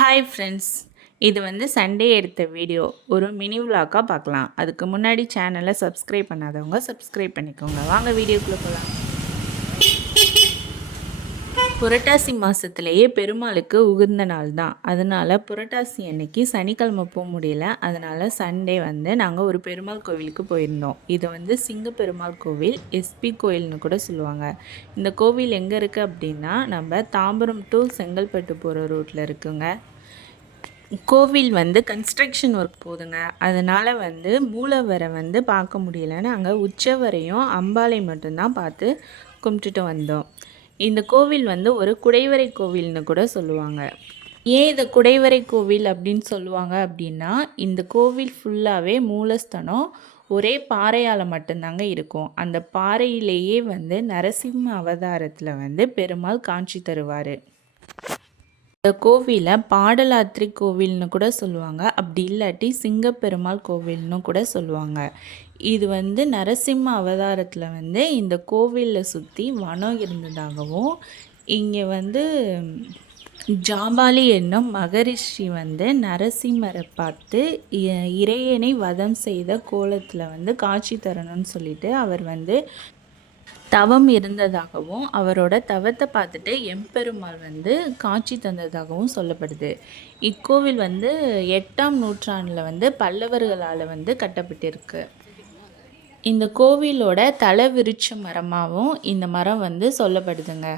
Hi friends, இது வந்து Sunday எடுத்த வீடியோ. ஒரு மினி விலாக்காக பார்க்கலாம். அதுக்கு முன்னாடி சேனலை சப்ஸ்கிரைப் பண்ணாதவங்க சப்ஸ்கிரைப் பண்ணிக்கோங்க. வாங்க வீடியோக்குள்ளே போகலாம். புரட்டாசி மாதத்துலேயே பெருமாளுக்கு உகந்த நாள் தான். அதனால் புரட்டாசி அன்னைக்கு சனிக்கிழமை போக முடியல. அதனால் சண்டே வந்து நாங்கள் ஒரு பெருமாள் கோவிலுக்கு போயிருந்தோம். இது வந்து சிங்க பெருமாள் கோவில், எஸ்பி கோயில்னு கூட சொல்லுவாங்க. இந்த கோவில் எங்கே இருக்குது அப்படின்னா, நம்ம தாம்பரம் டு செங்கல்பட்டு போகிற ரூட்டில் இருக்குங்க. கோவில் வந்து கன்ஸ்ட்ரக்ஷன் ஒர்க் போதுங்க. அதனால் வந்து மூலவரை வந்து பார்க்க முடியலன்னு அங்கே உச்சவரையும் அம்பாளை மட்டும்தான் பார்த்து கும்பிட்டுட்டு வந்தோம். இந்த கோவில் வந்து ஒரு குடைவரை கோவில்னு கூட சொல்லுவாங்க. ஏன் இதை குடைவரை கோவில் அப்படின்னு சொல்லுவாங்க அப்படின்னா, இந்த கோவில் ஃபுல்லாகவே மூலஸ்தானம் ஒரே பாறையால் மட்டும்தாங்க இருக்கும். அந்த பாறையிலேயே வந்து நரசிம்ம அவதாரத்தில் வந்து பெருமாள் காட்சி தருவார். இந்த கோவிலை பாடலாத்திரி கோவில்னு கூட சொல்லுவாங்க. அப்படி இல்லாட்டி சிங்கப்பெருமாள் கோவில்னு கூட சொல்லுவாங்க. இது வந்து நரசிம்ம அவதாரத்தில் வந்து இந்த கோவிலில் சுற்றி வனம் இருந்ததாகவும், இங்கே வந்து ஜாபாலி என்னும் மகரிஷி வந்து நரசிம்மரை பார்த்து இறையனை வதம் செய்த கோலத்தில் வந்து காட்சி தரணும்னு சொல்லிட்டு அவர் வந்து தவம் இருந்ததாகவும், அவரோட தவத்தை பார்த்துட்டு எம்பெருமாள் வந்து காட்சி தந்ததாகவும் சொல்லப்படுது. இக்கோவில் வந்து 8ஆம் நூற்றாண்டில் வந்து பல்லவர்களால் வந்து கட்டப்பட்டிருக்கு. இந்த கோவிலோட தல விருட்ச மரமாகவும் இந்த மரம் வந்து சொல்லப்படுதுங்க.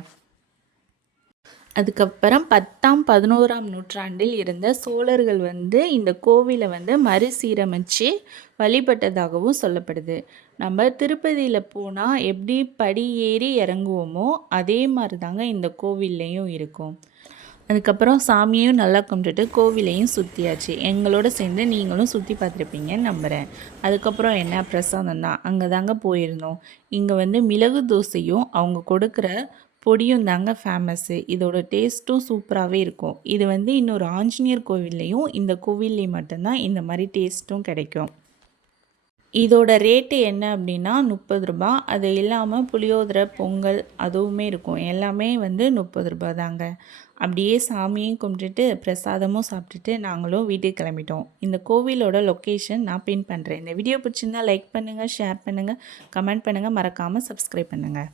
அதுக்கப்புறம் 10ஆம் 11ஆம் நூற்றாண்டில் இருந்த சோழர்கள் வந்து இந்த கோவிலை வந்து மறுசீரமைச்சு வழிபட்டதாகவும் சொல்லப்படுது. நம்ம திருப்பதியில் போனால் எப்படி படி ஏறி இறங்குவோமோ அதே மாதிரி தாங்க இந்த கோவில்லையும் இருக்கும். அதுக்கப்புறம் சாமியும் நல்லா கும்பிட்டுட்டு கோவிலையும் சுற்றியாச்சு. எங்களோட சேர்ந்து நீங்களும் சுற்றி பார்த்துருப்பீங்கன்னு நம்புகிறேன். அதுக்கப்புறம் என்ன பிரசாதம் தான், அங்கே தாங்க போயிருந்தோம். இங்கே வந்து மிளகு தோசையும் அவங்க கொடுக்குற பொடியும் தாங்க ஃபேமஸ்ஸு. இதோட டேஸ்ட்டும் சூப்பராகவே இருக்கும். இது வந்து இன்னொரு ஆஞ்சநேயர் கோவில்லையும் இந்த கோவில்லையும் மட்டும்தான் இந்த மாதிரி டேஸ்ட்டும் கிடைக்கும். இதோட ரேட்டு என்ன அப்படின்னா 30 ரூபா. அது இல்லாமல் புளியோதரை, பொங்கல் அதுவுமே இருக்கும். எல்லாமே வந்து 30 ரூபா தாங்க. அப்படியே சாமியும் கும்பிட்டுட்டு பிரசாதமும் சாப்பிட்டுட்டு நாங்களும் வீட்டுக்கு கிளம்பிட்டோம். இந்த கோவிலோட லொக்கேஷன் நான் பின் பண்ணுறேன். இந்த வீடியோ பிடிச்சிருந்தா லைக் பண்ணுங்கள், ஷேர் பண்ணுங்கள், கமெண்ட் பண்ணுங்கள், மறக்காமல் சப்ஸ்கிரைப் பண்ணுங்கள்.